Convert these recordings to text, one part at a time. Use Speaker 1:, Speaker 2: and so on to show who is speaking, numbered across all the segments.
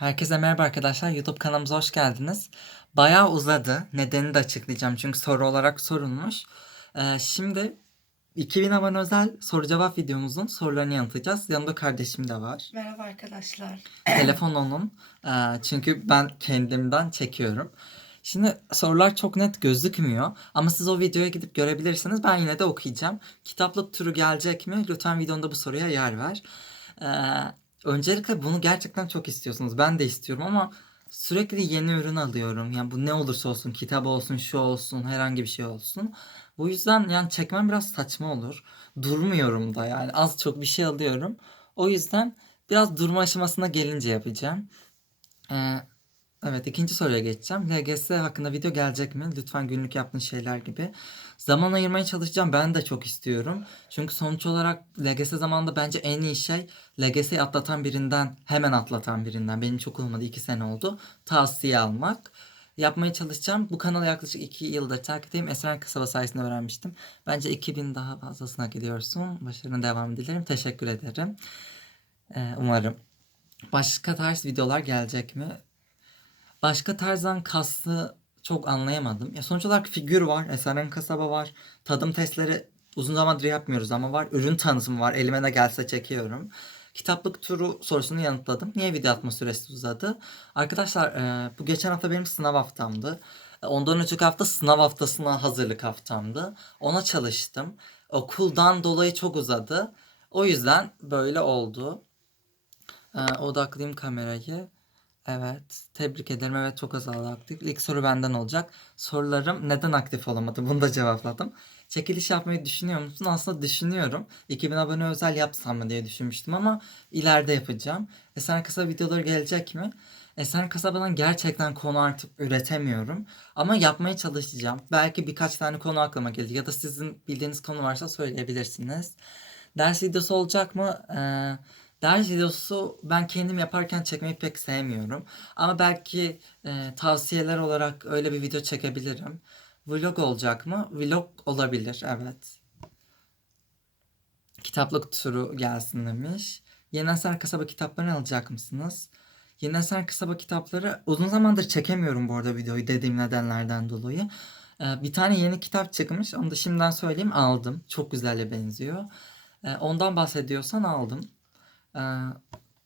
Speaker 1: Herkese merhaba arkadaşlar. YouTube kanalımıza hoş geldiniz. Bayağı uzadı. Nedenini de açıklayacağım. Çünkü soru olarak sorulmuş. Ee, şimdi 2000 abone özel soru cevap videomuzun sorularını yanıtlayacağız. Yanımda kardeşim de var.
Speaker 2: Merhaba arkadaşlar.
Speaker 1: Telefon onun. Ee, çünkü ben kendimden çekiyorum. Şimdi sorular çok net gözükmüyor. Ama siz o videoya gidip görebilirsiniz. Ben yine de okuyacağım. Kitaplık türü gelecek mi? Lütfen videonda bu soruya yer ver. Ee, öncelikle bunu gerçekten çok istiyorsunuz. Ben de istiyorum ama sürekli yeni ürün alıyorum. Yani bu ne olursa olsun, kitap olsun, şu olsun, herhangi bir şey olsun. Bu yüzden yani çekmem biraz saçma olur. Durmuyorum da yani az çok bir şey alıyorum. O yüzden biraz durma aşamasına gelince yapacağım. Ee, evet ikinci soruya geçeceğim. LGS hakkında video gelecek mi? Lütfen günlük yaptığın şeyler gibi. Zaman ayırmaya çalışacağım. Ben de çok istiyorum. Çünkü sonuç olarak LGS zamanında bence en iyi şey LGS'yi atlatan birinden, hemen atlatan birinden. Benim çok olmadı. iki sene oldu. Tavsiye almak. Yapmaya çalışacağım. Bu kanalı yaklaşık 2 yıldır takipteyim. Esmer Kasaba sayesinde öğrenmiştim. Bence 2000 daha fazlasına gidiyorsun. Başarının devamı dilerim. Teşekkür ederim. Ee, umarım. Başka tarz videolar gelecek mi? Başka tarzdan kastı çok anlayamadım. Ya sonuç olarak figür var, Eseren Kasaba var, tadım testleri uzun zamandır yapmıyoruz ama var. Ürün tanıtımı var. Elime ne gelse çekiyorum. Kitaplık turu sorusunu yanıtladım. Niye video atma süresi uzadı? Arkadaşlar e, bu geçen hafta benim sınav haftamdı. E, Ondan önceki hafta sınav haftasına hazırlık haftamdı. Ona çalıştım. Okuldan dolayı çok uzadı. O yüzden böyle oldu. E, odaklayayım kamerayı. Evet, tebrik ederim. Evet, çok azaldı aktif. İlk soru benden olacak. Sorularım neden aktif olamadı? Bunu da cevapladım. Çekiliş yapmayı düşünüyor musun? Aslında düşünüyorum. 2000 abone özel yapsam mı diye düşünmüştüm ama ileride yapacağım. Esen Kasaba videoları gelecek mi? Esen Kasaba'dan gerçekten konu artık üretemiyorum. Ama yapmaya çalışacağım. Belki birkaç tane konu aklıma gelir. Ya da sizin bildiğiniz konu varsa söyleyebilirsiniz. Ders videosu olacak mı? Ee, Ders videosu ben kendim yaparken çekmeyi pek sevmiyorum. Ama belki e, tavsiyeler olarak öyle bir video çekebilirim. Vlog olacak mı? Vlog olabilir, evet. Kitaplık turu gelsin demiş. Yeni Eser Kasaba kitaplarını alacak mısınız? Yeni Eser Kasaba kitapları uzun zamandır çekemiyorum bu arada videoyu dediğim nedenlerden dolayı. Ee, bir tane yeni kitap çıkmış. Onu da şimdiden söyleyeyim aldım. Çok güzelle benziyor. Ee, ondan bahsediyorsan aldım. Ee,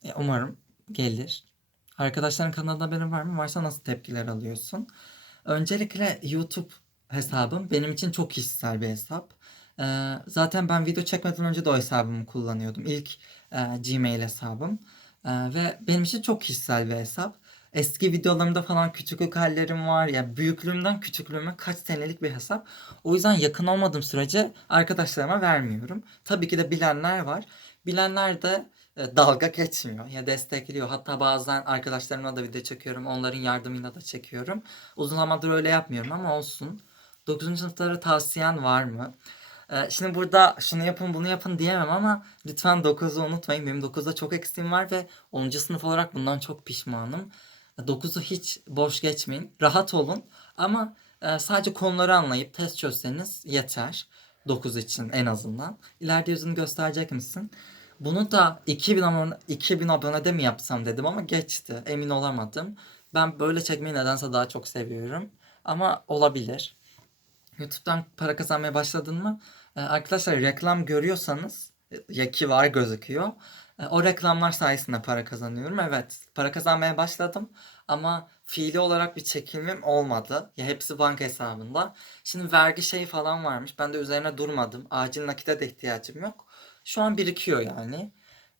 Speaker 1: ya umarım gelir. Arkadaşların kanalında benim var mı? Varsa nasıl tepkiler alıyorsun? Öncelikle YouTube hesabım benim için çok kişisel bir hesap. Ee, zaten ben video çekmeden önce de o hesabımı kullanıyordum. İlk e, Gmail hesabım. Ee, ve benim için çok kişisel bir hesap. Eski videolarımda falan küçüklük hallerim var. Ya büyüklüğümden küçüklüğüme kaç senelik bir hesap. O yüzden yakın olmadığım sürece arkadaşlarıma vermiyorum. Tabii ki de bilenler var. Bilenler de e, dalga geçmiyor ya destekliyor. Hatta bazen arkadaşlarımla da video çekiyorum. Onların yardımıyla da çekiyorum. Uzun zamandır öyle yapmıyorum ama olsun. 9. sınıflara tavsiyen var mı? Ee, şimdi burada şunu yapın bunu yapın diyemem ama lütfen 9'u unutmayın. Benim 9'da çok eksiğim var ve 10. sınıf olarak bundan çok pişmanım. 9'u hiç boş geçmeyin. Rahat olun ama e, sadece konuları anlayıp test çözseniz yeter. 9 için en azından. İleride yüzünü gösterecek misin? Bunu da 2000 abone, 2000 abonede mi yapsam dedim ama geçti. Emin olamadım. Ben böyle çekmeyi nedense daha çok seviyorum. Ama olabilir. YouTube'dan para kazanmaya başladın mı? Ee, arkadaşlar reklam görüyorsanız ya ki var gözüküyor. E, o reklamlar sayesinde para kazanıyorum. Evet, para kazanmaya başladım ama fiili olarak bir çekimim olmadı. Ya hepsi banka hesabında. Şimdi vergi şeyi falan varmış. Ben de üzerine durmadım. Acil nakite de ihtiyacım yok. Şu an birikiyor yani.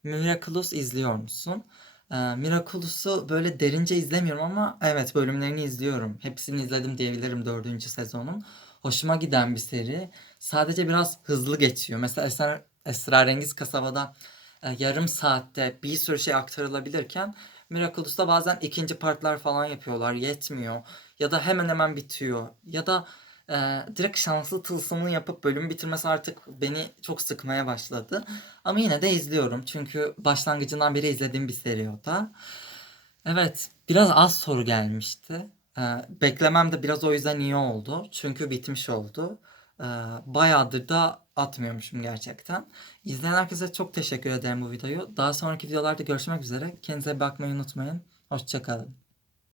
Speaker 1: Miraculous izliyor musun? Ee, Miraculous'u böyle derince izlemiyorum ama evet bölümlerini izliyorum. Hepsini izledim diyebilirim dördüncü sezonun. Hoşuma giden bir seri. Sadece biraz hızlı geçiyor. Mesela Esra, Esrarengiz Kasaba'da e, yarım saatte bir sürü şey aktarılabilirken Miraculous'ta bazen ikinci partlar falan yapıyorlar. Yetmiyor. Ya da hemen hemen bitiyor. Ya da e, direkt şanslı tılsımını yapıp bölümü bitirmesi artık beni çok sıkmaya başladı. Ama yine de izliyorum. Çünkü başlangıcından beri izlediğim bir seri o da. Evet, biraz az soru gelmişti. Ee, beklemem de biraz o yüzden iyi oldu. Çünkü bitmiş oldu. Ee, bayağıdır da atmıyormuşum gerçekten. İzleyen herkese çok teşekkür ederim bu videoyu. Daha sonraki videolarda görüşmek üzere. Kendinize bakmayı unutmayın. Hoşçakalın.